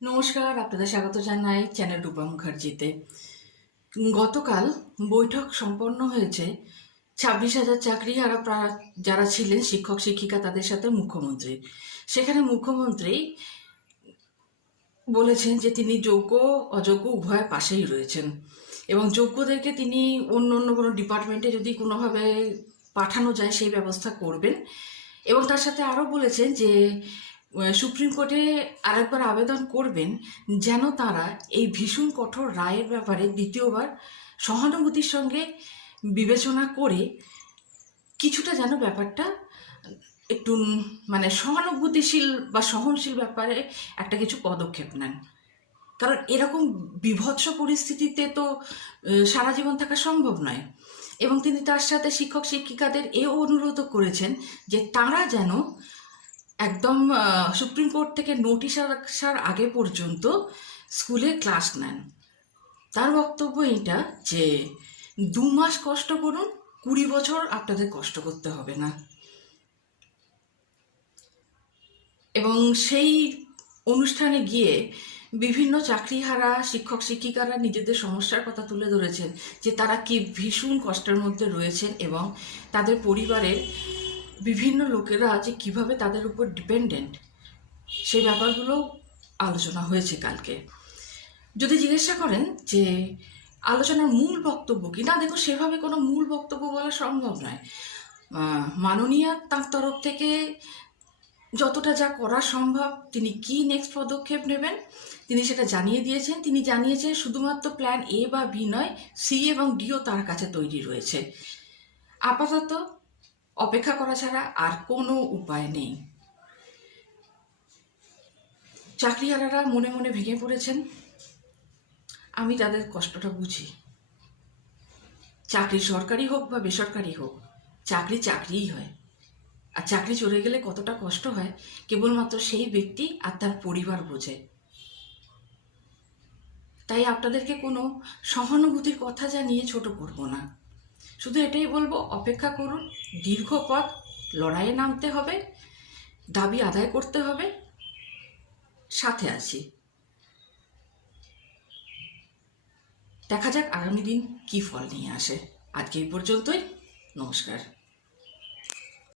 নমস্কার, আপনাদের স্বাগত জানাই চ্যানেল রূপা মুখার্জিতে। গতকাল বৈঠক সম্পন্ন হয়েছে 26,000 চাকরিহারা যারা ছিলেন শিক্ষক শিক্ষিকা তাদের সাথে মুখ্যমন্ত্রী। সেখানে মুখ্যমন্ত্রী বলেছেন যে তিনি যোগ্য অযোগ্য উভয়ের পাশেই রয়েছেন এবং যোগ্যদেরকে তিনি অন্য অন্য কোনো ডিপার্টমেন্টে যদি কোনোভাবে পাঠানো যায় সেই ব্যবস্থা করবেন। এবং তার সাথে আরও বলেছেন যে সুপ্রিম কোর্টে আরেকবার আবেদন করবেন যেন তারা এই ভীষণ কঠোর রায়ের ব্যাপারে দ্বিতীয়বার সহানুভূতির সঙ্গে বিবেচনা করে কিছুটা যেন ব্যাপারটা একটু সহানুভূতিশীল বা সহনশীল ব্যাপারে একটা কিছু পদক্ষেপ নেন। কারণ এরকম বিভৎস পরিস্থিতিতে তো সারা জীবন থাকা সম্ভব নয়। এবং তিনি তার সাথে শিক্ষক শিক্ষিকাদের এও অনুরোধও করেছেন যে তারা যেন একদম সুপ্রিম কোর্ট থেকে নোটিশ আসার আগে পর্যন্ত স্কুলে ক্লাস নেন। তার বক্তব্য এটা যে 2 মাস কষ্ট করুন, 20 বছর আপনাদের কষ্ট করতে হবে না। এবং সেই অনুষ্ঠানে গিয়ে বিভিন্ন চাকরিহারা শিক্ষক শিক্ষিকারা নিজেদের সমস্যার কথা তুলে ধরেছেন যে তারা কি ভীষণ কষ্টের মধ্যে রয়েছেন এবং তাদের পরিবারের বিভিন্ন লোকেরা যে কিভাবে তাদের উপর ডিপেন্ডেন্ট সেই ব্যাপারগুলো আলোচনা হয়েছে কালকে। যদি জিজ্ঞাসা করেন যে আলোচনার মূল বক্তব্য কি, না দেখো সেভাবে কোনো মূল বক্তব্য বলা সম্ভব নয়। মাননীয় তার তরফ থেকে যতটা যা করা সম্ভব তিনি কি নেক্সট পদক্ষেপ নেবেন তিনি সেটা জানিয়ে দিয়েছেন। তিনি জানিয়েছেন শুধুমাত্র প্ল্যান এ বা বি নয়, সি এবং ডিও তার কাছে তৈরি রয়েছে। আপাতত অপেক্ষা করা ছাড়া আর কোনো উপায় নেই। চাকরিহারারা মনে মনে ভেঙে পড়েছেন। আমি তাদের কষ্টটা বুঝি। চাকরি সরকারি হোক বা বেসরকারি হোক, চাকরি চাকরিই হয়। আর চাকরি চলে গেলে কতটা কষ্ট হয় কেবলমাত্র সেই ব্যক্তি আর তার পরিবার বোঝে। তাই আপনাদেরকে কোনো সহানুভূতির কথা জানিয়ে ছোট করব না, শুধু এটাই বলবো অপেক্ষা করুন। দীর্ঘ পথ, লড়াইয়ে নামতে হবে, দাবি আদায় করতে হবে, সাথে আছি। দেখা যাক আগামী দিন কি ফল নিয়ে আসে। আজকে এই পর্যন্তই। নমস্কার।